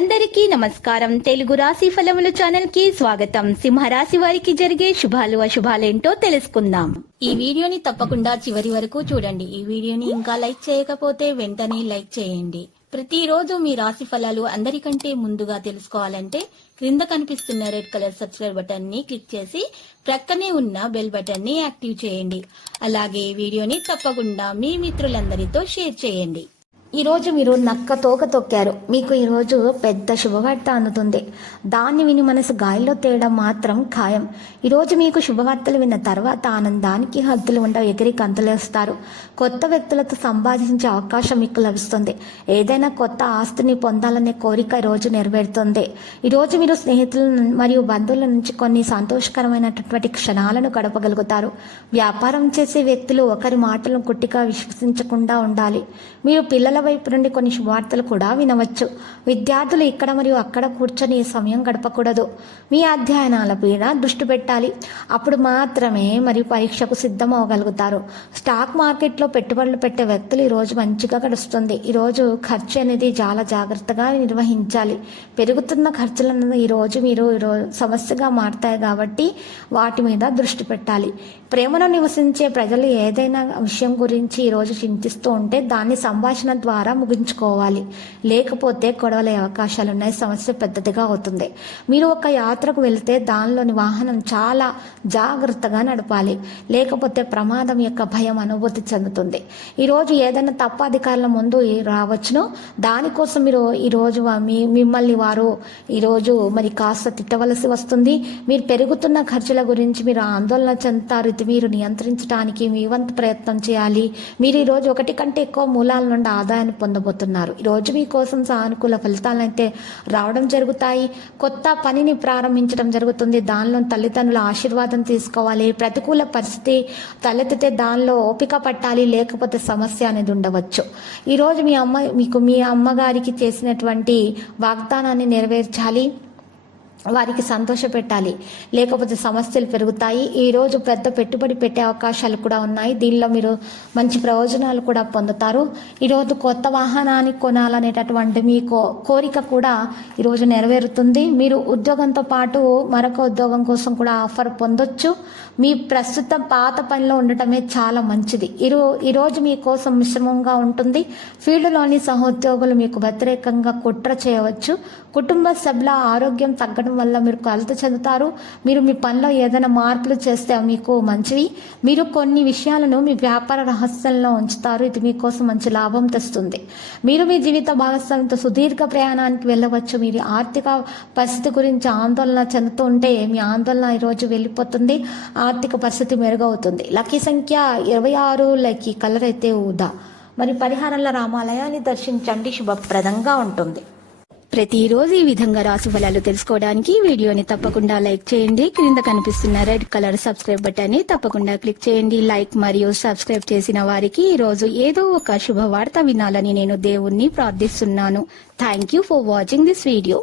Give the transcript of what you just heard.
అందరికీ నమస్కారం. తెలుగు రాశి ఫలముల ఛానల్ కి స్వాగతం. సింహరాశి వారికి జరిగే శుభాలు అశుభాలేంటో తెలుసుకుందాం. ఈ వీడియోని తప్పకుండా చివరి వరకు చూడండి. ఈ వీడియోని ఇంకా లైక్ చేయకపోతే వెంటనే లైక్ చేయండి. ప్రతిరోజు మీ రాశి ఫలాలు అందరికంటే ముందుగా తెలుసుకోవాలంటే క్రింద కనిపిస్తున్న రెడ్ కలర్ సబ్స్క్రైబ్ బటన్ ని క్లిక్ చేసి ప్రక్కనే ఉన్న బెల్ బటన్ ని యాక్టివ్ చేయండి. అలాగే ఈ వీడియోని తప్పకుండా మీ మిత్రులందరితో షేర్ చేయండి. ఈ రోజు మీరు నక్క తోక తొక్కారు. మీకు ఈరోజు పెద్ద శుభవార్త అందుతుంది. దాన్ని విని మనసు గాలిలో తేయడం మాత్రం ఖాయం. ఈరోజు మీకు శుభవార్తలు విన్న తర్వాత ఆనందానికి హద్దులు ఉండవు, ఎగిరి కంతలేస్తారు. కొత్త వ్యక్తులతో సంభాషించే అవకాశం మీకు లభిస్తుంది. ఏదైనా కొత్త ఆస్తిని పొందాలనే కోరిక ఈరోజు నెరవేరుతుంది. ఈరోజు మీరు స్నేహితుల మరియు బంధువుల నుంచి కొన్ని సంతోషకరమైనటువంటి క్షణాలను గడపగలుగుతారు. వ్యాపారం చేసే వ్యక్తులు ఒకరి మాటలను గుట్టిగా విశ్వసించకుండా ఉండాలి. మీరు పిల్లల వైపు నుండి కొన్ని శుభవార్తలు కూడా వినవచ్చు. విద్యార్థులు ఇక్కడ మరియు అక్కడ కూర్చొని సమయం గడపకూడదు. మీ అధ్యయనాల మీద దృష్టి పెట్టాలి. అప్పుడు మాత్రమే మరియు పరీక్షకు సిద్ధం అవ్వగలుగుతారు. స్టాక్ మార్కెట్లో పెట్టుబడులు పెట్టే వ్యక్తులు ఈరోజు మంచిగా గడుస్తుంది. ఈరోజు ఖర్చు అనేది చాలా జాగ్రత్తగా నిర్వహించాలి. పెరుగుతున్న ఖర్చులను ఈరోజు మీరు సమస్యగా మారుతాయి కాబట్టి వాటి మీద దృష్టి పెట్టాలి. ప్రేమను నివసించే ప్రజలు ఏదైనా విషయం గురించి ఈరోజు చింతిస్తూ ఉంటే దాన్ని సంభాషణ ద్వారా ముగించుకోవాలి. లేకపోతే గొడవలే అవకాశాలు ఉన్నాయి. సమస్య పెద్దదిగా అవుతుంది. మీరు ఒక యాత్రకు వెళ్తే దానిలోని వాహనం చాలా జాగ్రత్తగా నడపాలి. లేకపోతే ప్రమాదం యొక్క భయం అనుభూతి చెందుతుంది. ఈరోజు ఏదైనా తప్పు అధికారుల ముందు రావచ్చును. దానికోసం మీరు ఈరోజు మిమ్మల్ని వారు ఈరోజు మరి కాస్త తిట్టవలసి వస్తుంది. మీరు పెరుగుతున్న ఖర్చుల గురించి మీరు ఆందోళన చెందుతారు. ఇది మీరు నియంత్రించడానికి మీ వంతు ప్రయత్నం చేయాలి. మీరు ఈరోజు ఒకటి కంటే ఎక్కువ మూలాల నుండి ఆదాయాన్ని పొందబోతున్నారు. ఈరోజు మీకోసం సానుకూల ఫలితాలు అయితే రావడం జరుగుతాయి. కొత్త పనిని ప్రారంభించడం జరుగుతుంది. దానిలో తల్లిదండ్రుల ఆశీర్వాదం తీసుకోవాలి. ప్రతికూల పరిస్థితి తలెత్తితే దానిలో ఓపిక పట్టాలి. లేకపోతే సమస్య అనేది ఉండవచ్చు. ఈరోజు మీ అమ్మగారికి చేసినటువంటి వాగ్దానాన్ని నెరవేర్చాలి. వారికి సంతోష పెట్టాలి. లేకపోతే సమస్యలు పెరుగుతాయి. ఈరోజు పెద్ద పెట్టుబడి పెట్టే అవకాశాలు కూడా ఉన్నాయి. దీనిలో మీరు మంచి ప్రయోజనాలు కూడా పొందుతారు. ఈరోజు కొత్త వాహనాన్ని కొనాలనేటటువంటి మీ కోరిక కూడా ఈరోజు నెరవేరుతుంది. మీరు ఉద్యోగంతో పాటు మరొక ఉద్యోగం కోసం కూడా ఆఫర్ పొందొచ్చు. మీ ప్రస్తుత పాత పనిలో ఉండటమే చాలా మంచిది. ఈరోజు మీకోసం మిశ్రమంగా ఉంటుంది. ఫీల్డ్లోని సహోద్యోగులు మీకు వ్యతిరేకంగా కుట్ర చేయవచ్చు. కుటుంబ సభ్యుల ఆరోగ్యం తగ్గడం వల్ల మీరు కలత చెందుతారు. మీరు మీ పనిలో ఏదైనా మార్పులు చేస్తే మీకు మంచివి. మీరు కొన్ని విషయాలను మీ వ్యాపార రహస్యంలో ఉంచుతారు. ఇది మీకోసం మంచి లాభం తెస్తుంది. మీరు మీ జీవిత భాగస్వామితో సుదీర్ఘ ప్రయాణానికి వెళ్ళవచ్చు. మీరు ఆర్థిక పరిస్థితి గురించి ఆందోళన చెందుతూ ఉంటే మీ ఆందోళన ఈరోజు వెళ్ళిపోతుంది. ఆర్థిక పరిస్థితి మెరుగవుతుంది. లక్కీ సంఖ్య 26. లక్కీ కలర్ అయితే ఊదా. మరి పరిహారంలో రామాలయాన్ని దర్శించండి. శుభప్రదంగా ఉంటుంది. ప్రతిరోజు ఈ విధంగా రాశి ఫలాలు తెలుసుకోవడానికి వీడియోని తప్పకుండా లైక్ చేయండి. క్రింద కనిపిస్తున్న రెడ్ కలర్ సబ్స్క్రైబ్ బటన్ ని తప్పకుండా క్లిక్ చేయండి. లైక్ మరియు సబ్స్క్రైబ్ చేసిన వారికి ఈ రోజు ఏదో ఒక శుభవార్త వినాలని నేను దేవుణ్ణి ప్రార్థిస్తున్నాను. Thank you for watching this video.